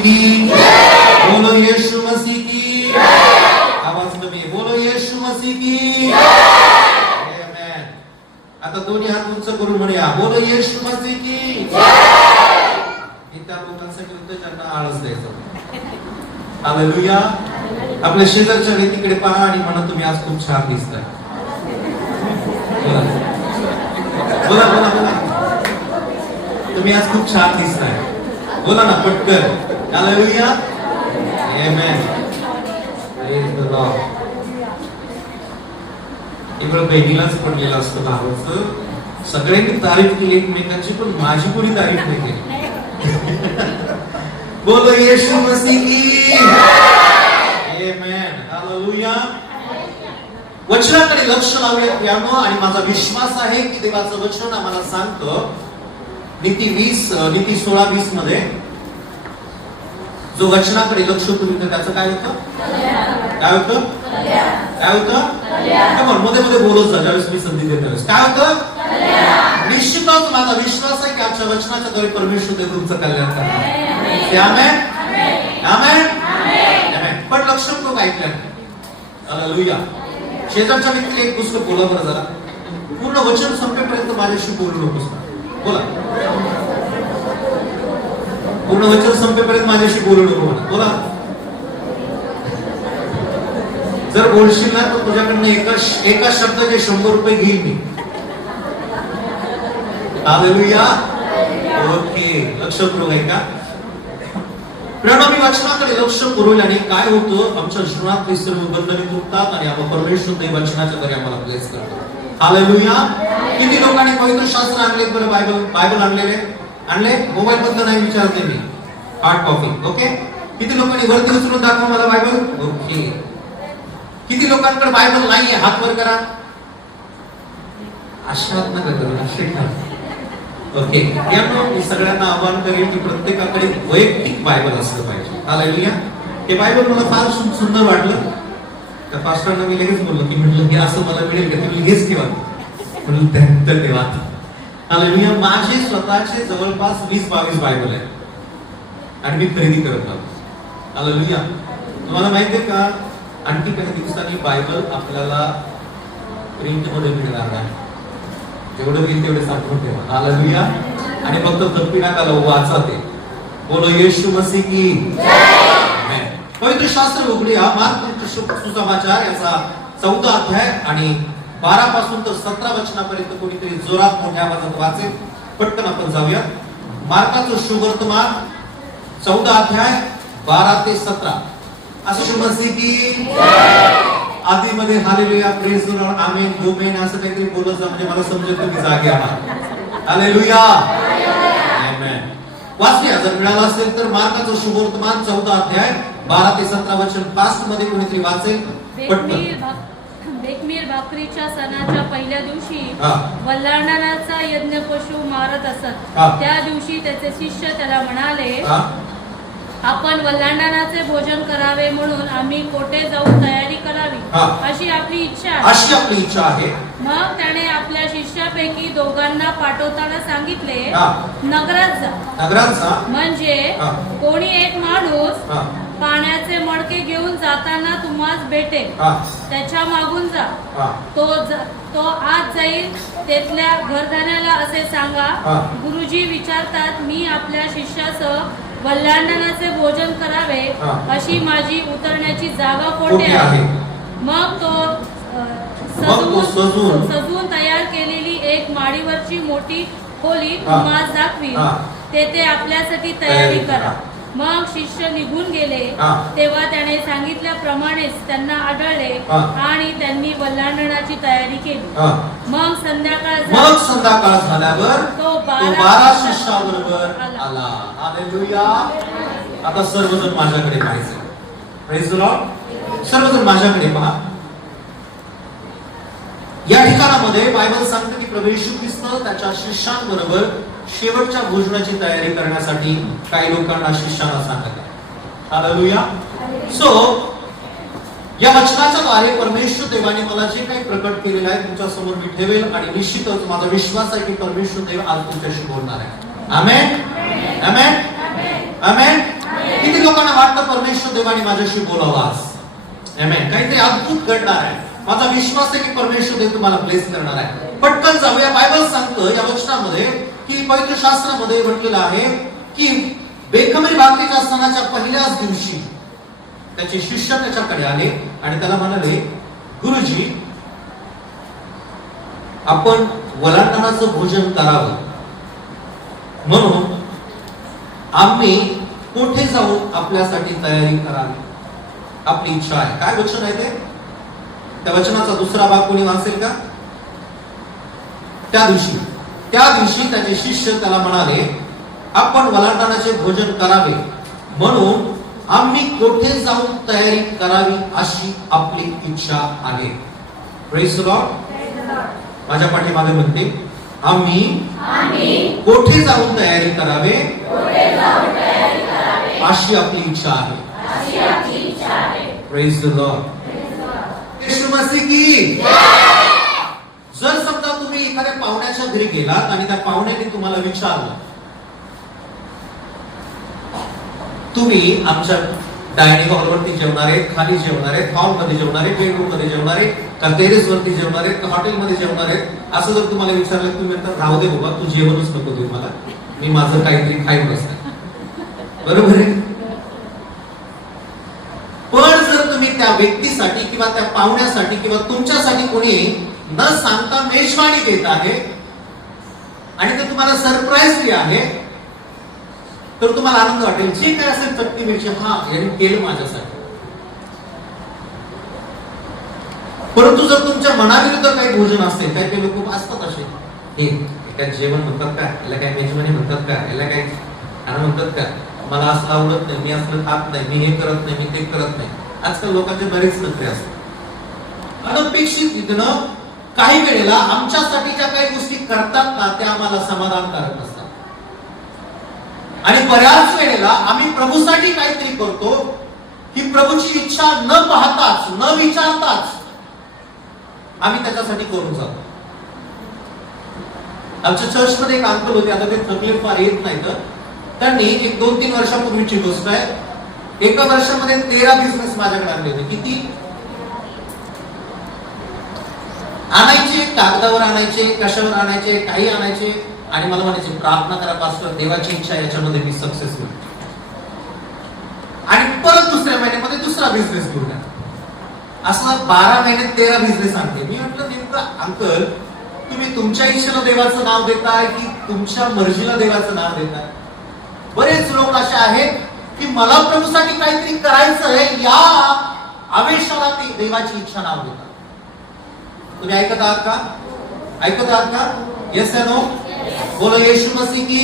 बोलो यीशु मसीह की आवाज में बोलो यीशु मसीह की आमेन. आता दोन्ही हात उंच करून म्हणूया बोलो यीशु मसीह की त्या लोकांसाठी होतं ज्यांना आळस द्यायचा. हालेलुया. आपल्या शेजारच्या व्यक्तीकडे पहा आणि म्हणा तुम्ही आज खूप छान दिसताय. बोला बोला बोला तुम्ही आज खूप छान दिसताय. बोला ना पटकन. Hallelujah. Amen. Praise the Lord. इकडे बहिणीलाच पडलेलं असतं भावाचं. सगळ्यांनी तारीफ केली एकमेकांची पण माझी कोणी तारीफ नाही केली. बोलो यीशु मसीह की आमेन. हालेलुया. वचनाकडे लक्ष लावूया प्रियानो. आणि माझा विश्वास आहे की देवाचं वचन आम्हाला सांगतं नीती 16:20 मध्ये जो वचनाकडे लक्ष करून त्याचं काय होतं काय होतं काय होतं मध्ये मध्ये बोलत जा ज्यावेळेस मी संधी देत त्यावेळेस काय होतं. निश्चितच माझा विश्वास आहे की आजच्या वचनाच्या द्वारे परमेश्वर ते तुमचं कल्याण करणार. आमेन आमेन आमेन. पण लक्ष तो ऐकलं. हालेलुया. शेजारच्या व्यक्तीला एक पुस्तक बोला बरं जरा. पूर्ण वचन संपेपर्यंत माझ्याशी बोलू नकोस. बोला पूर्ण वचन संपेपर्यंत माझ्याशी बोलू नको म्हणा. बोला. जर बोलशील ना तर तुझ्याकडनं एका शब्दाचे 100 रुपये घेईल मी. हालेलुया. ओके. लक्ष करू का प्रणवी वचनाकडे लक्ष करू. आणि काय होतं आमच्या जीवनात ते सर्व बंधने तुटतात आणि आपण परमेश्वर ते वचनाच्या द्वारे आम्हाला ब्लेस करतो. हालेलुया. किती लोकांनी पवित्र शास्त्र आणले बरं. बायबल आणले मोबाईल बद्दल नाही विचारते मी. Hard copy. ओके. किती लोकांनी वरती उचलून दाखवा मला बायबल. ओके. किती लोकांकडे बायबल नाहीये हात वर करा. आशीर्वाद नका करू आशीर्वाद. ओके. यामुळे मी सगळ्यांना आवाहन करेन की प्रत्येकाकडे वैयक्तिक बायबल असलं पाहिजे. हालेलुया. हे बायबल मला फार सुंदर वाटलं. त्या पास्टरना मी लगेच बोललो की म्हटलं की असं मला मिळेल का तुम्ही लगेच ठेवा म्हणून त्यानंतर ठेवा. हालेलुया. माझे स्वतःचे जवळपास 20-22 बायबल आहेत आणि मी खरेदी करत आहोत. हालेलुया. तुम्हाला माहिती आहे का आणखी काही दिवसांनी बायबल आपल्याला प्रिंट मध्ये मिळणार नाही. जेवढं होईल तेवढे साठवून ठेवा. हालेलुया. आणि फक्त तप्पी नका वाचा ते. बोलो येशू मसीह की आमेन. पवित्र शास्त्र उघडूया. मार्क सुसमाचार याचा 14 अध्याय आणि 12 पासून तर 17 वचनापर्यंत कोणीतरी जोरात मोठ्या आवाजात वाचेल. पटकन आपण जाऊया. मार्काचं सुवर्तमान 14 अध्याय 12 ते 17. असं मसीह की आधी मध्ये हालेलुया प्रेज द लॉर्ड आमेन आमेन असं काहीतरी बोलत जा म्हणजे मला समजेल की जागे आहात. Hallelujah amen. वाचूया जर मिळालं असेल तर मार्काचं सुवर्तमान 14 अध्याय 12 ते 17 वचन. फास्ट मध्ये कोणीतरी वाचेल पटकन. बेकमीर भाकरीच्या सणाच्या पहिल्या दिवशी वल्हांडणाचा यज्ञ पशु मारत असत. त्या दिवशी त्याचे शिष्य त्याला म्हणाले आपण वल्हांडणाचे भोजन करावे म्हणून आम्ही कोठे जाऊन तयारी करावी अशी आपली इच्छा आहे. मग त्याने आपल्या शिष्यापैकी दोघांना पाठवताना सांगितले नगरात जा. म्हणजे कोणी एक माणूस पाण्याचे मडके घेऊन जाताना तुम्हाला भेटेल त्याच्या मागून जा. तो आत जाईल. तेथल्या घरधण्याला असे सांगा गुरुजी विचारतात मी आपल्या शिष्यासह वल्हांडणाचे भोजन करावे अशी माझी उतरण्याची जागा कोठे आहे. मग तो सजवून तयार केलेली एक माडीवरची मोठी खोली तुम्हाला दाखवी. तेथे आपल्यासाठी तयारी करा. मग शिष्य निघून गेले. तेव्हा त्याने सांगितल्याप्रमाणेच त्यांना आढळले आणि त्यांनी वल्हांडणाची तयारी केली. मग संध्याकाळ झाल्यावर तो 12 शिष्याबरोबर आला. हालेलुया. आता सर्वजण माझ्याकडे पाहायचे. Praise the Lord. सर्वजण माझ्याकडे पहा. या ठिकाणामध्ये बायबल सांगते की प्रभू येशू ख्रिस्त त्याच्या शिष्यांबरोबर शेवटच्या भोजनाची तयारी करण्यासाठी काही लोकांना शिष्यांना सांगत आहे. हालेलुया. सो या वचनाच्या द्वारे परमेश्वर देवाने मला जे काही प्रकट केलेलं आहे तुमच्या समोर मी ठेवेल आणि निश्चितच माझा विश्वास आहे की परमेश्वर देव आज तुमच्याशी बोलणार आहे. आमेन आमेन आमेन. किती काही लोकांना वाटतं परमेश्वर देवाने माझ्याशी बोलावं आज, आमेन, काहीतरी अद्भुत घडणार आहे, माझा विश्वास आहे की परमेश्वर देव तुम्हाला ब्लेस करणार आहे. पटकन जाऊया. बायबल सांगतं या वचनामध्ये की पवित्र शास्त्रामध्ये म्हटलेलं आहे की बेखमरी भाकरीच्या सणाच्या पहिल्याच दिवशी त्याचे शिष्य त्याच्याकडे आले आणि त्याला म्हणाले, गुरुजी, आपण वलांडणाचं भोजन करावं म्हणून आम्ही कुठे जाऊन आपल्यासाठी तयारी करावी, आपली इच्छा आहे. काय वचन आहे ते? त्या वचनाचा दुसरा भाग कोणी वाचेल का? त्या दिवशी त्याचे शिष्य त्याला म्हणाले, आपण वलांडणाचे भोजन करावे म्हणून आम्ही कोठे जाऊन तयारी करावी अशी आपली इच्छा आहे. Praise the Lord. माझ्या पाठीमागे म्हणते, आम्ही कोठे जाऊन तयारी करावे अशी आपली इच्छा आहे. Praise the Lord. Yeshu Masih की. जर समजा तुम्ही एखाद्या पाहुण्याच्या घरी गेलात आणि त्या पाहुण्याने तुम्हाला विचारलं, तुम्ही आमच्या डायनिंग हॉलवरती जेवणार आहे, खाली जेवणार आहे, हॉलमध्ये जेवणार आहे, बेडरूम मध्ये जेवणार आहे, का टेरेस वरती जेवणार आहे, का हॉटेलमध्ये जेवणार आहे, असं जर तुम्हाला विचारलं, तुम्ही म्हणता राहू दे बाबा, तू जेवणच नको देऊ मला, मी माझं काहीतरी खाईन बसणार. बरोबर आहे. पण जर तुम्ही त्या व्यक्तीसाठी किंवा त्या पाहुण्यासाठी किंवा तुमच्यासाठी कोणी न सांगता मेजवानी देत आहे आणि ते तुम्हाला सरप्राईजली आहे, तर तुम्हाला आनंद वाटेल. जे काय असेल चटणी मिरची, हा यांनी केलं माझ्यासाठी. परंतु जर तुमच्या मनाविरुद्ध काही भोजन असेल, काही काही लोक असतात असे, हे काय जेवण म्हणतात का, याला काय मेजवानी म्हणतात का, याला काय खाणं म्हणतात का, मला असं आवडत नाही, मी असं खात नाही, मी हे करत नाही, मी ते करत नाही. आजकाल लोकांचे बरेच नखरे असतात. अनपेक्षित विघ्न काही वेळेला आमच्यासाठी ज्या काही गोष्टी करतात ना, त्या आम्हाला समाधानकारक असतात. आणि बऱ्याच वेळेला आम्ही प्रभूसाठी काहीतरी करतो की प्रभूची इच्छा न पाहताच, न विचारताच आम्ही त्याच्यासाठी करून जातो. आमच्या चर्चमध्ये एक अंकल होते, आता ते थकले फार येत नाही, तर त्यांनी एक 2-3 वर्षापूर्वीची गोष्ट आहे, एका वर्षामध्ये 13 बिझनेस माझ्याकडे आणले होते. किती आणायचे? कागदावर आणायचे, कशावर आणायचे, काही आणायचे आणि मला म्हणायचे, प्रार्थना करा पास्टर, देवाची इच्छा याच्यामध्ये मी सक्सेस होईल. आणि परत दुसऱ्या महिन्यामध्ये दुसरा बिझनेस घेऊन असं 12 महिन्यात 13 बिझनेस आणते. मी म्हटलं, नेमकं अंकल, तुम्ही तुमच्या इच्छेला देवाचं नाव देताय की तुमच्या मर्जीला देवाचं नाव देताय? बरेच लोक असे आहेत की मला प्रभूसाठी काहीतरी करायचं आहे या आवेशाला ते देवाची इच्छा नाव देतात. तुम्ही ऐकत आहात का? ऐकत आहात का? येस या नो? बोलो येशू मसीह की.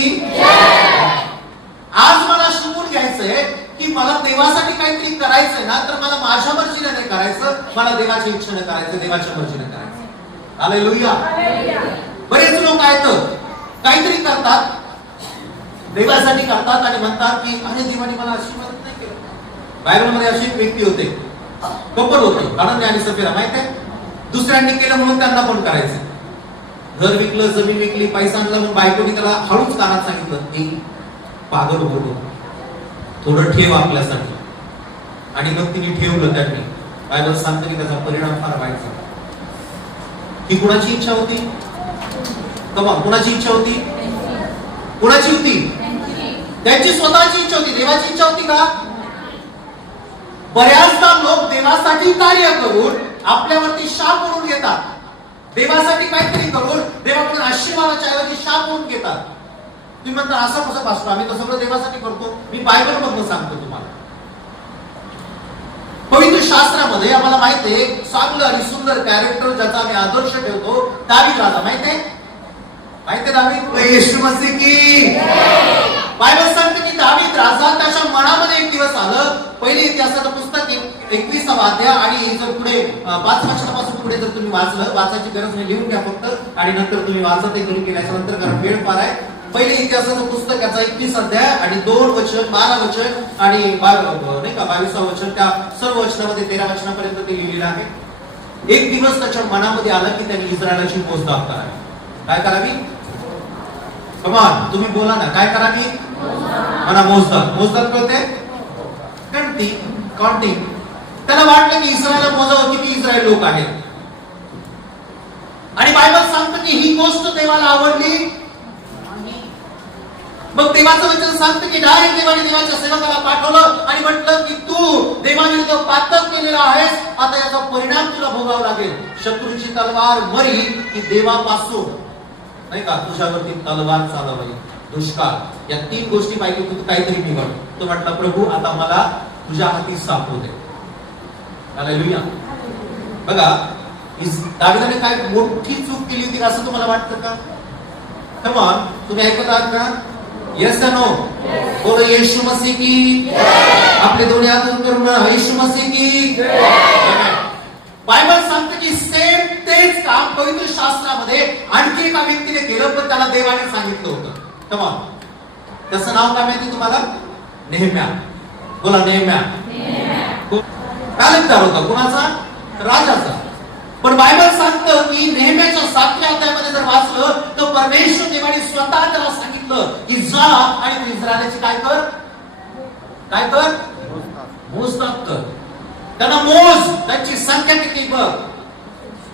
आज मला शिकून घ्यायचंय की मला देवासाठी काहीतरी करायचंय ना, तर मला माझ्या मर्जीने नाही करायचं, मला देवाच्या इच्छेने करायचं, देवाच्या मर्जीने करायचं. हालेलुया. बरेच लोक आहेत, काहीतरी करतात, देवासाठी करतात आणि म्हणतात की अरे देवाने मला अशी मदत नाही केली. बायबलमध्ये अशी एक व्यक्ती होते, कपल होते, आनंद आणि सफीरा, माहित आहे? दुसऱ्यांनी केलं म्हणून त्यांना पण करायचं. घर विकलं, जमीन विकली, पैसा आणला म्हणून बायकोनी त्याला हळूच कानात सांगितलं, की पागल होतो, थोडं ठेव आपल्यासाठी. आणि मग तिने ठेवलं. त्यांनी बायबल सांगतं की त्याचा परिणाम फार वाईट झाला. ही कुणाची इच्छा होती? कमा कुणाची इच्छा होती? कुणाची होती? त्यांची स्वतःची इच्छा होती. देवाची इच्छा होती का? बऱ्याचदा लोक देवासाठी कार्य करून आपल्यावरती शाप म्हणून घेतात. देवासाठी काहीतरी करून देवाकडून आशीर्वादाच्या ऐवजी शाप म्हणून घेतात. तुम्ही म्हणता असं कसं पास्टर, आम्ही तर सगळं देवासाठी करतो. मी बायबल मधून सांगतो तुम्हाला. पवित्र शास्त्रामध्ये आम्हाला माहिती आहे, चांगलं आणि सुंदर कॅरेक्टर ज्याचा आम्ही आदर्श ठेवतो, दावीद राजा. माहितीये? माहितीये दावीद? येशू मसीह की. बायबल सांगते की दावीद राजा त्याच्या मनामध्ये एक दिवस आलं. पहिले इतिहासाचं पुस्तक 21वा अध्याय आणि जर पुढे 5 वर्षापासून पुढे जर तुम्ही वाचलं, वाचायची गरज नाही, लिहून घ्या फक्त आणि नंतर तुम्ही वाचा ते घरी केल्याच्या नंतर, कारण वेळ फार आहे. पहिले इतिहासाचं पुस्तक याचा 21 अध्याय आणि 2 वचन, 12 वचन आणि नाही का 22 वचन, त्या सर्व वचनामध्ये 13 वचनापर्यंत ते लिहिलेलं आहे. एक दिवस त्याच्या मनामध्ये आलं की त्यांनी इस्रायलाची मोजदाद करावी. काय करावी? कमान तुम्ही बोला ना, काय करावी? म्हणा मोजदाद. मोजदाद कळते? काउंटिंग. त्याला वाटलं की इस्रायलला मोजावं किती इस्रायल लोक आहेत. आणि बायबल सांगतं की ही गोष्ट देवाला आवडली. मग देवाचं वचन सांगतं की डायरेक्ट देवाने देवाच्या सेवकाला पाठवलं आणि म्हटलं की तू देवाविरुद्ध पातक केलेला आहेस, आता याचा परिणाम तुला भोगावा लागेल. शत्रूची तलवार मरी की देवापासून नाही का तुझ्यावरती तलवार चालवावी. दुष्काळ या 3 गोष्टी पाहिजे तू काहीतरी निवड. तो म्हटला प्रभू आता मला तुझ्या हाती सापडू दे. हालेलुया. बघा दाविदाने काय मोठी चूक केली होती असं तुम्हाला वाटतं का? कम ऑन, तुम्ही ऐकत आहात का? येस या नो? बोलो येशू मसीह की. आपले दोन्ही हात वर करून येशू मसीह की. बायबल सांगते की सेम तेच काम पवित्र शास्त्रामध्ये आणखी एका व्यक्तीने केलं, पण त्याला देवाने सांगितलं होतं. कम ऑन, त्याचं नाव काय माहिती तुम्हाला? नेहम्या. बोला नेहम्या. तालुकदार होता कुणाचा? राजाचा. पण बायबल सांगतं की नेहम्याच्या 7व्या अध्यायामध्ये जर वाचलं तर परमेश्वर देवाने स्वतः त्याला सांगितलं की जा आणि तू इस्रायलाची काय कर? काय कर? मोजदाद कर. त्यांना मोज, त्यांची संख्या किती बघ.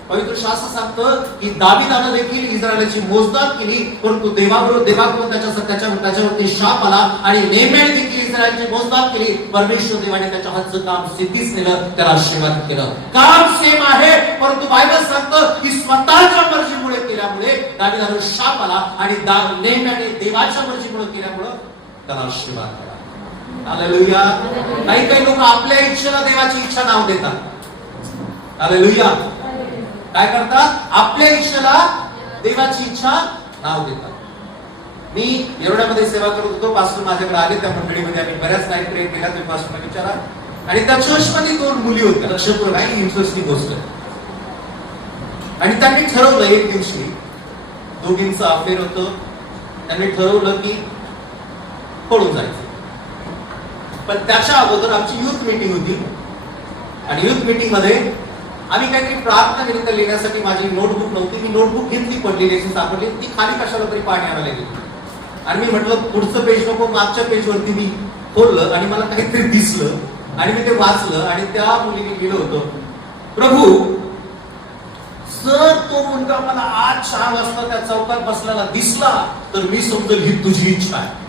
पवित्र शास्त्र सांगतं की दाविदाने देखील इस्रायलाची मोजदाद केली, परंतु देवाकडून त्याच्यावरती शाप आला आणि नेहम्याने देखील इस्रायलची मोजदाद केली. परमेश्वर देवाने त्याच्या हातचं काम सिद्धीस नेलं, त्याला आशीर्वाद केलं. काम सेम आहे, परंतु बायबल सांगतं की स्वतःच्या मर्जीमुळे केल्यामुळे दाविदावर शाप आला आणि नेहम्याने देवाच्या मर्जीमुळे केल्यामुळे त्याला आशीर्वाद केला. हालेलुया. काही लोक आपल्या इच्छेला देवाची इच्छा नाव देतात. हालेलुया. काय करतात? आपल्या इच्छेला देवाची इच्छा नाव देतात. मी येरवड्यामध्ये सेवा करत होतो. पास्टर माझ्याकडे आले. त्या मंडळीमध्ये आम्ही बऱ्याच नाईट प्रे केल्या. तुम्ही पास्टरला विचारा. आणि त्या चर्चमध्ये 2 मुली होत्या. लक्षपूर्वक आहे, इंटरेस्टिंग गोष्ट. आणि त्यांनी ठरवलं एक दिवशी, दोघींचं अफेअर होतं, त्यांनी ठरवलं की पळून जायचं. पण त्याच्या अगोदर आमची युथ मीटिंग होती आणि युथ मीटिंग मध्ये आम्ही काहीतरी प्रार्थना केली. तर लिहिण्यासाठी माझी नोटबुक नव्हती. मी नोटबुक घेतली, पडली, लेखी सापडली. ती खाली कशाला तरी पाणी आणायला गेली आणि मी म्हटलं पुढचं पेज नको, मागच्या पेजवरती मी खोललं आणि मला काहीतरी दिसलं आणि मी ते वाचलं आणि त्या मुलीने लिहिलं होतं, प्रभू जर तो मुलगा मला आज 4 वाजता त्या चौकात बसलेला दिसला तर मी समजेल ही तुझी इच्छा आहे.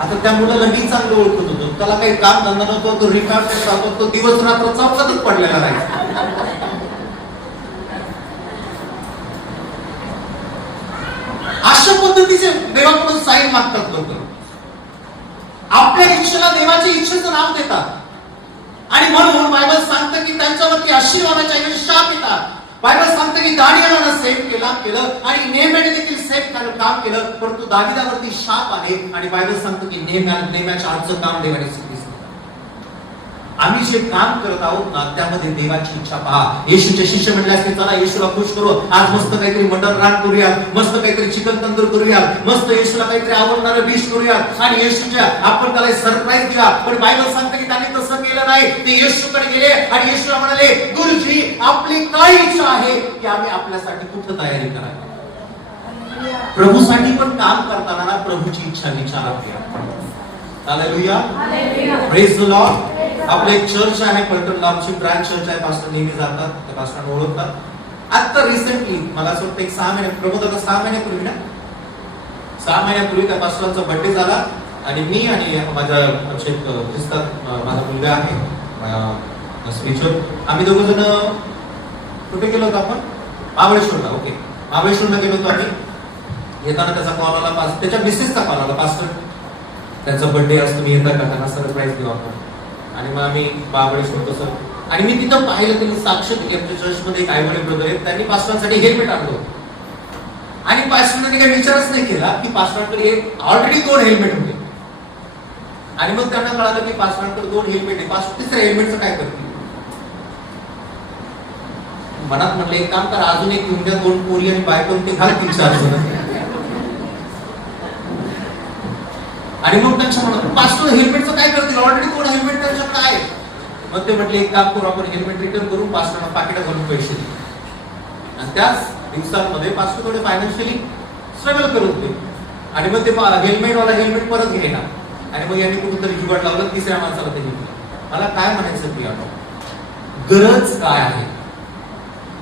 आता त्या मुलाला मी चांगलं ओळखत होतो. त्याला काही काम धंदा नव्हतं. तो रिकार्ड करत, तो दिवस रात्र चौकातच पडलेला राहायचा. अशा पद्धतीचे देवाकडून साईन मागतात लोक. आपल्या इच्छेला देवाच्या इच्छेचं नाव देतात आणि म्हणून बायबल सांगतं की त्यांच्यावरती आशीर्वादाच्या ऐवजी शाप येतात. बायबल सांगतं की दानिएलने सेम केलं आणि नेहम्याने देखील सेम काम केलं, परंतु दाविदावरती शाप आले आणि बायबल सांगतं की नेहम्याच्या आजचं काम देवाने सिद्धीस केलं. आम्ही जे काम करत आहोत ना त्यामध्ये देवाची इच्छा पहा. येशूचे शिष्य म्हटले असते चला येशूला खुश करू, आज मस्त काहीतरी मटण रान करूया, मस्त काहीतरी चिकन तंदूर करूया, मस्त येशूला काहीतरी आवडणारं डिश करूया आणि येशूच्या आपण त्याला सरप्राईज द्या. पण बायबल सांगते की त्यांनी तसं केलं नाही. ते येशूकडे गेले आणि येशूला म्हणाले, गुरुजी आपली काय इच्छा आहे की आम्ही आपल्यासाठी कुठं तयारी करावी. प्रभूसाठी पण काम करताना ना प्रभूची इच्छा विचारावी. हालेलुया. Praise the Lord. आपलं एक चर्च आहे पलटण लांबची ब्रांच चर्च आहे. पास्टर नेहमी जातात, त्या पास्टरांना ओळखतात. आता रिसेंटली मला असं वाटतं 6 महिने, प्रमोद आता 6 महिन्यापूर्वी ना 6 महिन्यापूर्वी त्या पास्टरांचा बर्थडे झाला आणि मी आणि माझा माझा मुलगा आहे स्पिरिच्युअल, आम्ही दोघं जण कुठे गेलो होतो आपण? महाबळेश्वरला. ओके, महाबळेश्वरला गेलो होतो आम्ही. येताना त्याचा कॉल आला, त्याच्या मिसेसचा कॉल आला, पास्टर त्यांचा बर्थडे असतो, मी येता का त्यांना सरप्राईज देऊ आपण. आणि मग आम्ही महाबळेश्वर तसं आणि मी तिथं पाहिलं त्यांनी साक्ष दिली. आमच्या चर्चमध्ये एक आयवडे ब्रदर आहेत, त्यांनी पास्टरांसाठी हेल्मेट आणलं आणि पास्टरांनी काही विचारच नाही केला की पास्टरांकडे ऑलरेडी 2 हेल्मेट होते आणि मग त्यांना कळालं की पास्टरांकडे 2 हेल्मेट आहे. पास्टर 3ऱ्या हेल्मेटचं काय करतील? मनात म्हटलं एक काम करा, अजून एक घेऊन द्या, 2 पोरी आणि बायकोन ते घाल 3-4 जण. आणि मग त्यांच्या म्हणत पास्टर हेल्मेटचं काय करतील? ऑलरेडी 2 हेल्मेट त्यांच्याकडे आहे. मग ते म्हटले एक काम करू, आपण हेल्मेट रिटर्न करून पास्टरला पाकिटात घालून पैसे देऊ. आणि त्याच दिवसांमध्ये पास्टर थोडे फायनान्शियली स्ट्रगल करत होते आणि मग ते हेल्मेट परत घ्यायला, आणि मग यांनी कुठेतरी जुगाड लावलं, तिसऱ्या माणसाला ते घेतलं. मला काय म्हणायचं प्रियानो, गरज काय आहे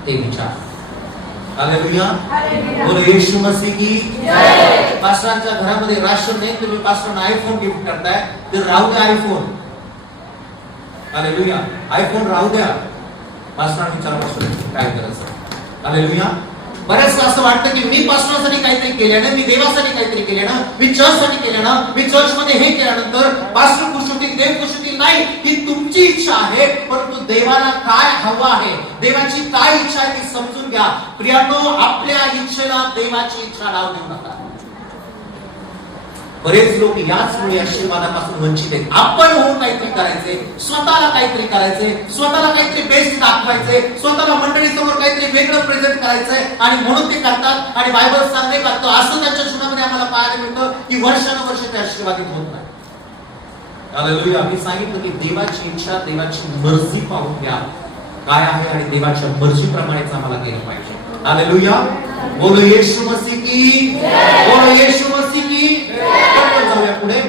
ते विचार. हालेलुया, बोलो येशू मसीह की जय. पास्टरांच्या घरामध्ये राशन नाही, तुम्ही पास्टरांना आयफोन गिफ्ट करताय, तर राहू द्या आयफोन. हालेलुया, आयफोन राहू द्या. पास्टरांना विचारा काय करायचं. हालेलुया. बरेच असं वाटतं की मी पास्टरांसाठी काहीतरी केल्यानं, मी देवासाठी काहीतरी केल्यानं, मी चर्चसाठी केल्यानं, मी चर्चमध्ये हे केल्यानंतर पास्टर खुश होतील, देव खुश होतील. नाही, ही तुमची इच्छा आहे, परंतु देवाला काय हवं आहे, देवाची काय इच्छा आहे ती समजून घ्या. प्रियानो, आपल्या इच्छेला देवाची इच्छा लावू देऊ नका. बरेच लोक याचमुळे आशीर्वादापासून वंचित आहेत. आपण होऊन काहीतरी करायचे, स्वतःला काहीतरी करायचे, स्वतःला काहीतरी बेस्ट दाखवायचे, स्वतःला मंडळीसमोर काहीतरी वेगळं प्रेझेंट करायचंय, आणि म्हणून ते करतात. आणि बायबल सांगते का, असं त्यांच्या जीवनामध्ये आम्हाला पाहायला मिळतं की वर्षानुवर्ष ते आशीर्वादित होत नाही. हालेलुया. मी सांगितलं की देवाची इच्छा, देवाची मर्जी पाहून घ्या काय आहे, आणि देवाच्या मर्जीप्रमाणेच आम्हाला केलं पाहिजे. हालेलुया. बोलो येशू मसीह की जय. बोलो येशू मसीह की जय. जाऊया पुढे.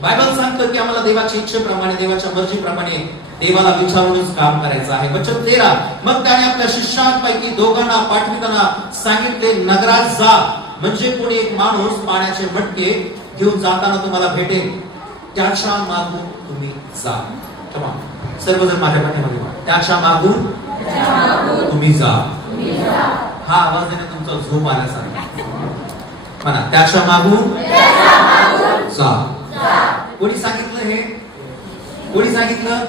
बायबल सांगतं की आम्हाला देवाच्या इच्छेप्रमाणे, देवाच्या मर्जीप्रमाणे देवाला विचारूनच काम करायचं आहे. वचन 13, मग त्याने आपल्या शिष्यांपैकी दोघांना पाठविताना सांगितले, नगरात जा, म्हणजे कोणी एक माणूस पाण्याचे मटके घेऊन जाताना तुम्हाला भेटेल, त्याच्या मागून तुम्ही जा. सर्वजण माझ्या पाठीमागे वा. त्याच्या मागून तुम्ही जा. हा आवाज आहे तुमचा झोप आल्यासारखा. म्हणा, त्याच्या मागून जा. कोणी सांगितलं हे? कोणी सांगितलं?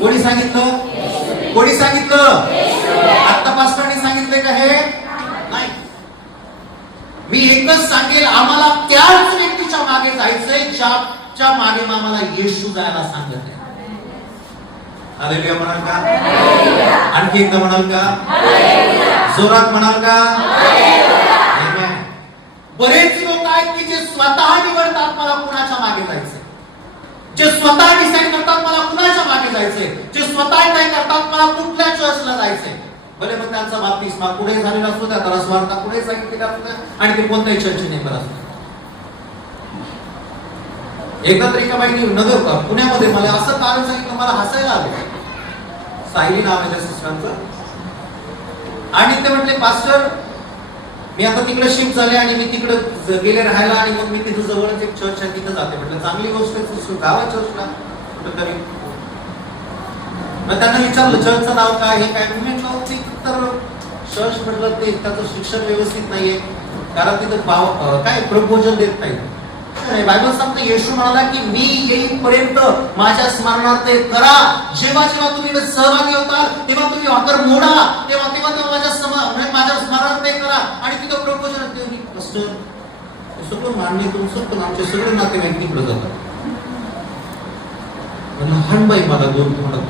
कोणी सांगितलं? कोणी सांगितलं? आत्ता पास्टरांनी सांगितले का हे? नाही. मी एकच सांगेल, आम्हाला त्याच व्यक्तीच्या मागे जायचंय ज्याच्या मागे आम्हाला येशू जायला सांगत आहे. हालेलुया म्हणाल का? आणखी एकदा म्हणाल का? जोरात म्हणाल का? बरेच लोक आहेत की जे स्वतः निवडतात मला कुणाच्या मागे जायचंय, जे स्वतः डिसाईड करतात मला कुणाच्या मागे जायचंय, जे स्वतः काय करतात मला कुठल्या चर्चला जायचंय. भले मग त्यांचा बाप्तिस्मा पुढे झालेला असतो, त्याला स्वार्थ पुढे सांगितलेला असतो, आणि ते कोणत्याही चर्चेने करत असतात. एकदा तरी एका बाईने नगर पुण्यामध्ये मला असं कारण सांगितलं, मला हसायला आलं. सायली नाव आहे त्या सिस्टरचं, आणि ते म्हटले, पास्टर मी आता तिकडे शिफ्ट झाले आणि मी तिकडे गेले राहायला, आणि मग मी तिथे जवळच एक चर्च आहे तिथे जाते. म्हटलं चांगली गोष्ट आहे, गावा चर्चला कुठं तरी. मग त्यांना विचारलं चर्चचं नाव काय, हे काय. मी म्हटलं तर चर्च म्हटलं ते त्याचं शिक्षण व्यवस्थित नाहीये, कारण तिथं काय प्रभोजन देत नाही. बायबल सांगते, येशू म्हणाला की मी येईपर्यंत माझ्या स्मरणार्थ करा. जेव्हा जेव्हा तुम्ही सहभागी होता तेव्हा तुम्ही ऑर्डर मोडा, तेव्हा तेव्हा माझ्या स्मरणार्थ करा. आणि तिथं प्रपोजन सगळं मान्य तुमचं, पण आमचे सगळे नातेवाईक तिकडे जातात. लहान बाई मला दोन म्हणत,